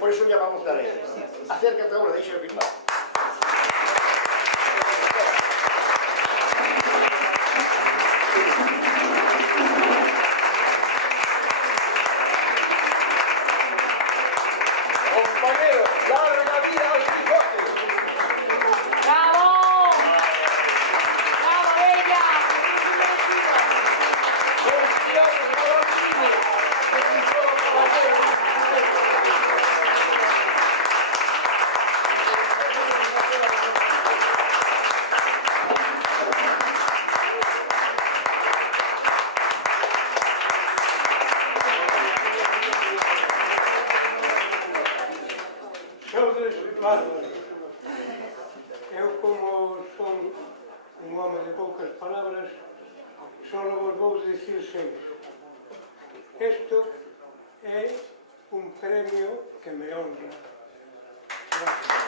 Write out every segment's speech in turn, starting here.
por iso llamamos da lei. Acércate agora, deixa de filmar. Compañeros, larga vida aos Quijotes. ¡Bravo! ¡Bravo, ella! Saudes, Bárbara. Eu, como son un home de poucas palabras, só vos vou dicir seis. Isto é un premio que me honra. Gracias.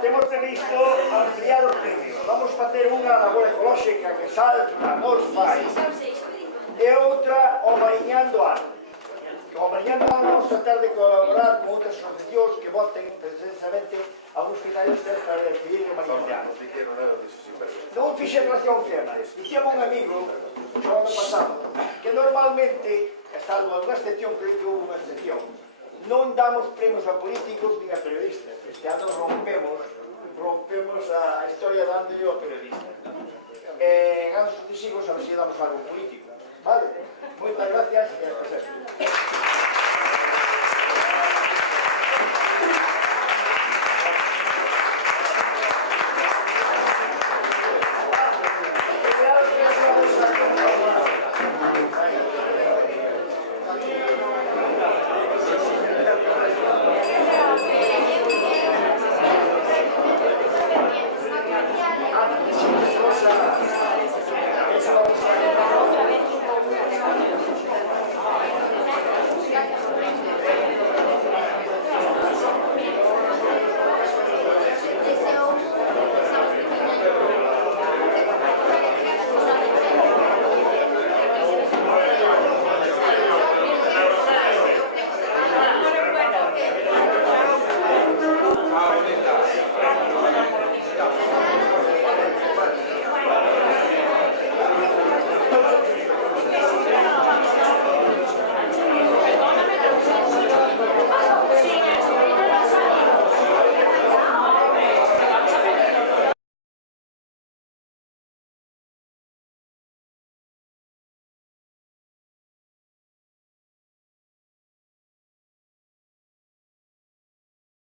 Temos previsto ampliar os premios. Vamos facer unha labor ecolóxica que Salta nos fai e outra o Mariñando Ano. O Mariñando Ano vamos tratar de colaborar con outras asociacións que voten precisamente a uns finalistas para decidir o Mariñando Ano. Non fixe relación tema. Dicíamos un amigo, o ano pasado, que normalmente, salvo alguna excepción, creo que houve unha excepción, non damos premios a políticos ni a periodistas. Este ano rompemos a historia dándolle ao periodista. En anos sucesivos a ver se damos algo político. Vale? Moitas gracias.